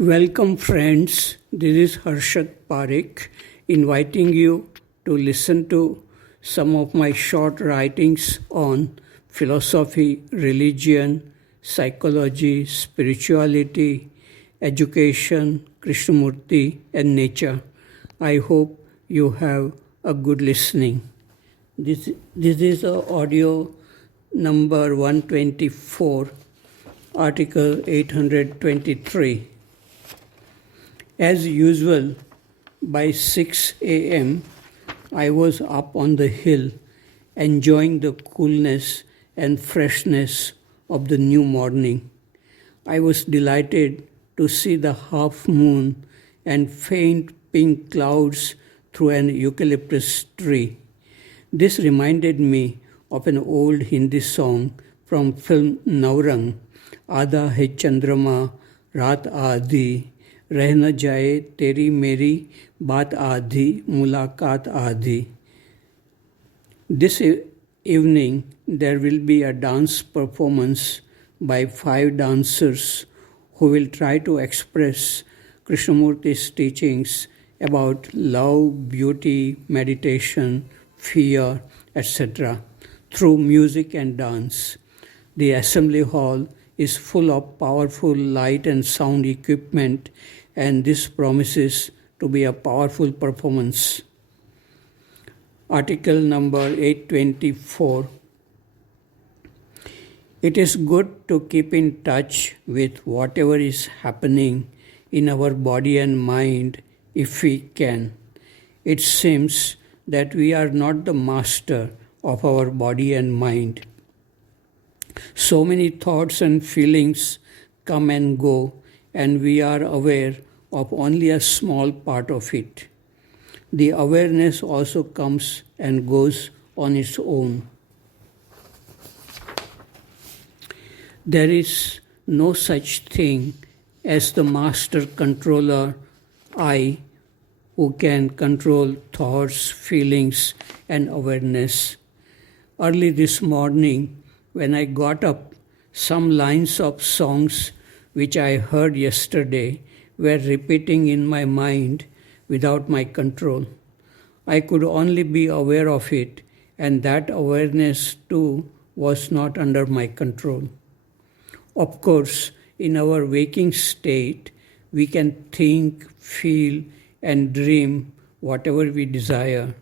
Welcome, friends. This is Harshad inviting you to listen to some of my short writings on philosophy, religion, psychology, spirituality, education, Krishnamurti, and nature. I hope you have a good listening. This is audio number 124, article 823. As usual, by 6 a.m., I was up on the hill, enjoying the coolness and freshness of the new morning. I was delighted to see the half moon and faint pink clouds through an eucalyptus tree. This reminded me of an old Hindi song from film Naurang, Aadha hai Chandrama, Raat Aadhi, रह न जाए तेरी मेरी बात आधी मुलाकात आधी. This evening there will be a dance performance by 5 dancers who will try to express Krishnamurti's teachings about love, beauty, meditation, fear, etc. through music and dance. The assembly hall is full of powerful light and sound equipment, and this promises to be a powerful performance. Article number 824. It is good to keep in touch with whatever is happening in our body and mind if we can. It seems that we are not the master of our body and mind. So many thoughts and feelings come and go, and we are aware of only a small part of it. The awareness also comes and goes on its own. There is no such thing as the master controller I who can control thoughts, feelings, and awareness. Early this morning, when I got up, some lines of songs which I heard yesterday were repeating in my mind without my control. I could only be aware of it, and that awareness too was not under my control. Of course, in our waking state, we can think, feel, and dream whatever we desire.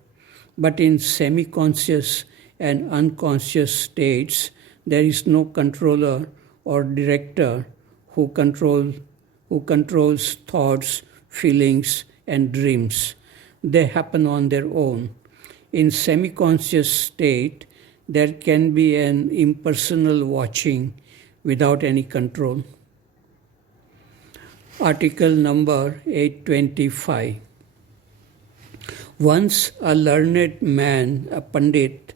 But in semi-conscious and unconscious states, there is no controller or director who controls thoughts, feelings, and dreams. They happen on their own. In semi-conscious state, there can be an impersonal watching without any control. Article number 825. Once a learned man, a Pandit,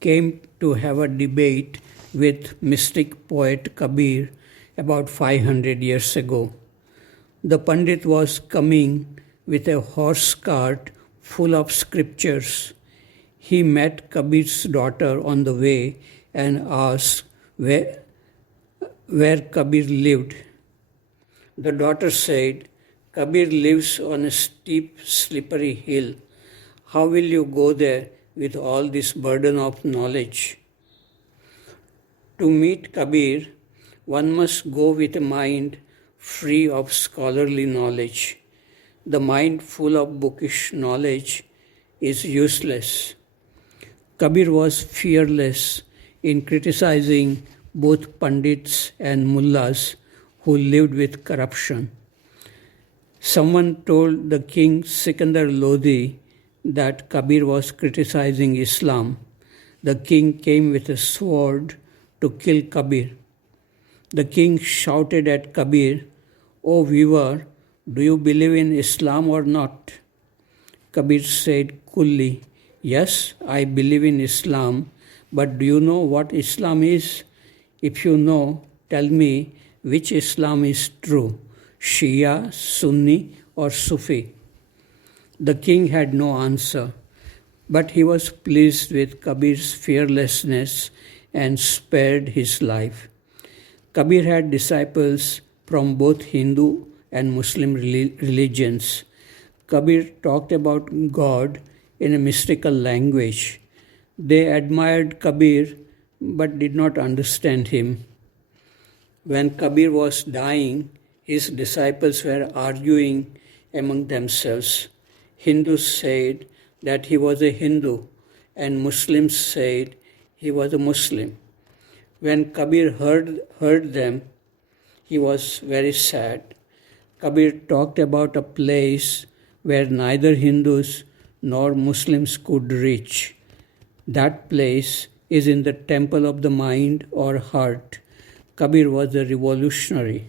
came to have a debate with mystic poet Kabir about 500 years ago. The Pandit was coming with a horse cart full of scriptures. He met Kabir's daughter on the way and asked where Kabir lived. The daughter said, Kabir lives on a steep, slippery hill. How will you go there with all this burden of knowledge? To meet Kabir, one must go with a mind free of scholarly knowledge. The mind full of bookish knowledge is useless. Kabir was fearless in criticizing both Pandits and Mullahs who lived with corruption. Someone told the king Sikandar Lodi that Kabir was criticizing Islam. The king came with a sword to kill Kabir. The king shouted at Kabir, "O viewer, do you believe in Islam or not?" Kabir said coolly, "Yes, I believe in Islam, but do you know what Islam is? If you know, tell me which Islam is true, Shia, Sunni, or Sufi?" The king had no answer, but he was pleased with Kabir's fearlessness and spared his life. Kabir had disciples from both Hindu and Muslim religions. Kabir talked about God in a mystical language. They admired Kabir but did not understand him. When Kabir was dying, his disciples were arguing among themselves. Hindus said that he was a Hindu, and Muslims said he was a Muslim. When Kabir heard them, he was very sad. Kabir talked about a place where neither Hindus nor Muslims could reach. That place is in the temple of the mind or heart. Kabir was a revolutionary.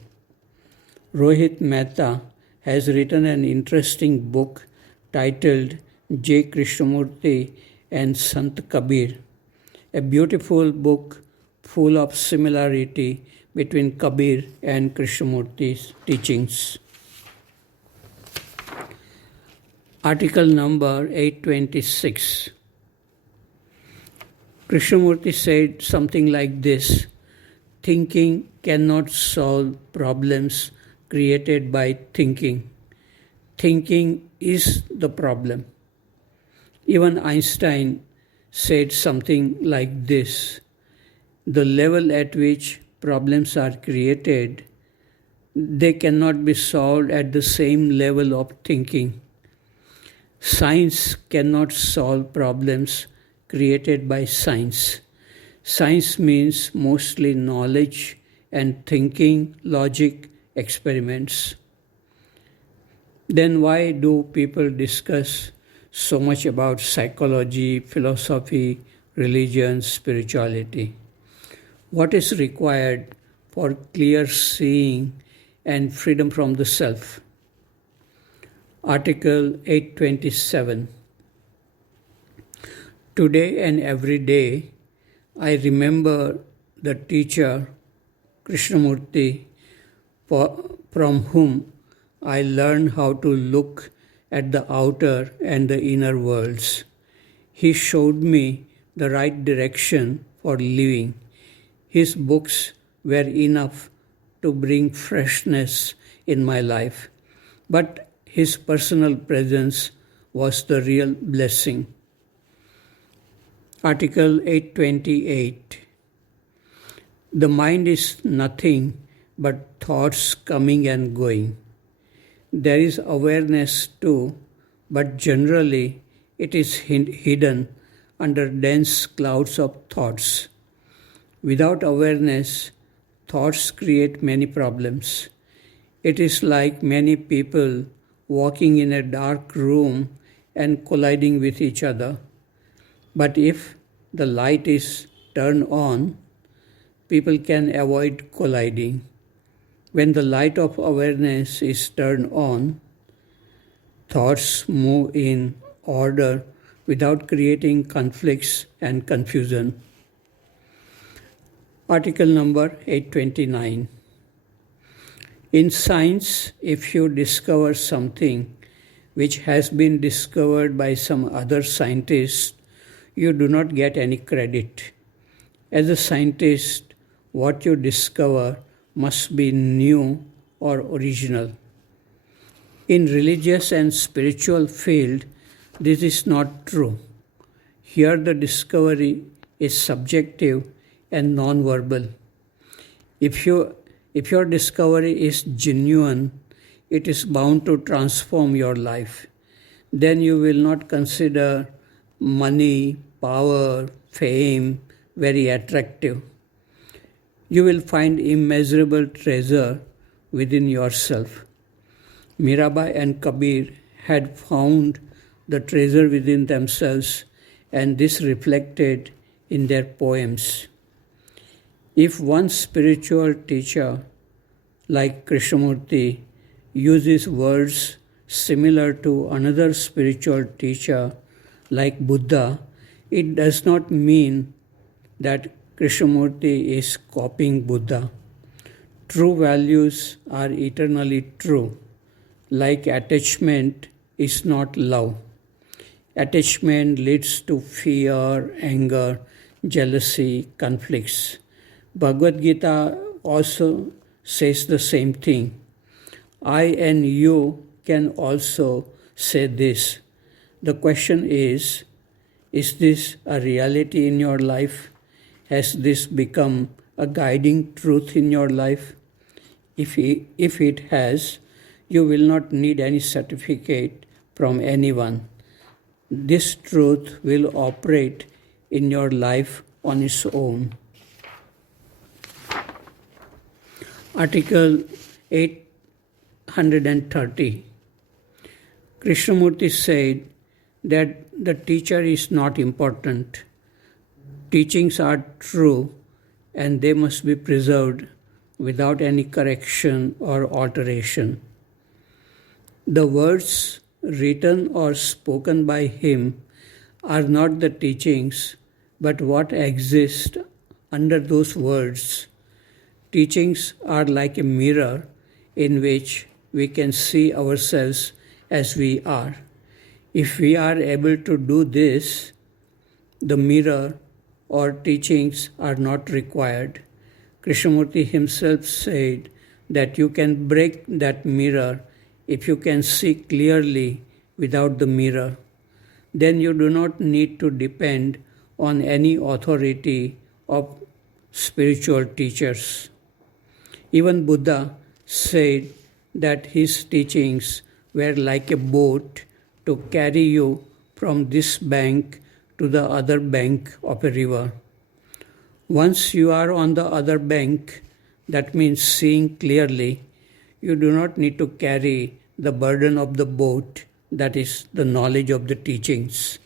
Rohit Mehta has written an interesting book titled J. Krishnamurti and Sant Kabir, a beautiful book full of similarity between Kabir and Krishnamurti's teachings. Article number 826. Krishnamurti said something like this: thinking cannot solve problems created by thinking. Thinking is the problem. Even Einstein said something like this: the level at which problems are created, they cannot be solved at the same level of thinking. Science cannot solve problems created by science. Science means mostly knowledge and thinking, logic, experiments. Then why do people discuss so much about psychology, philosophy, religion, spirituality? What is required for clear seeing and freedom from the self? Article 827. Today and every day, I remember the teacher, Krishnamurti, from whom I learned how to look at the outer and the inner worlds. He showed me the right direction for living. His books were enough to bring freshness in my life, but his personal presence was the real blessing. Article 828. The mind is nothing but thoughts coming and going. There is awareness too, but generally it is hidden under dense clouds of thoughts. Without awareness, thoughts create many problems. It is like many people walking in a dark room and colliding with each other. But if the light is turned on, people can avoid colliding. When the light of awareness is turned on, thoughts move in order without creating conflicts and confusion. Article number 829. In science, if you discover something which has been discovered by some other scientist, you do not get any credit. As a scientist, what you discover must be new or original. In religious and spiritual field, this is not true. Here the discovery is subjective and non-verbal. If your discovery is genuine, it is bound to transform your life. Then you will not consider money, power, fame very attractive. You will find immeasurable treasure within yourself. Mirabai and Kabir had found the treasure within themselves, and this reflected in their poems. If one spiritual teacher like Krishnamurti uses words similar to another spiritual teacher like Buddha, it does not mean that Krishnamurti is copying Buddha. True values are eternally true, like attachment is not love. Attachment leads to fear, anger, jealousy, conflicts. Bhagavad Gita also says the same thing. I and you can also say this. The question is this a reality in your life? Has this become a guiding truth in your life? If it has, you will not need any certificate from anyone. This truth will operate in your life on its own. Article 830. Krishnamurti said that the teacher is not important. Teachings are true and they must be preserved without any correction or alteration. The words written or spoken by him are not the teachings, but what exists under those words. Teachings are like a mirror in which we can see ourselves as we are. If we are able to do this, the mirror or teachings are not required. Krishnamurti himself said that you can break that mirror if you can see clearly without the mirror. Then you do not need to depend on any authority of spiritual teachers. Even Buddha said that his teachings were like a boat to carry you from this bank to the other bank of a river. Once you are on the other bank, that means seeing clearly, you do not need to carry the burden of the boat, that is the knowledge of the teachings.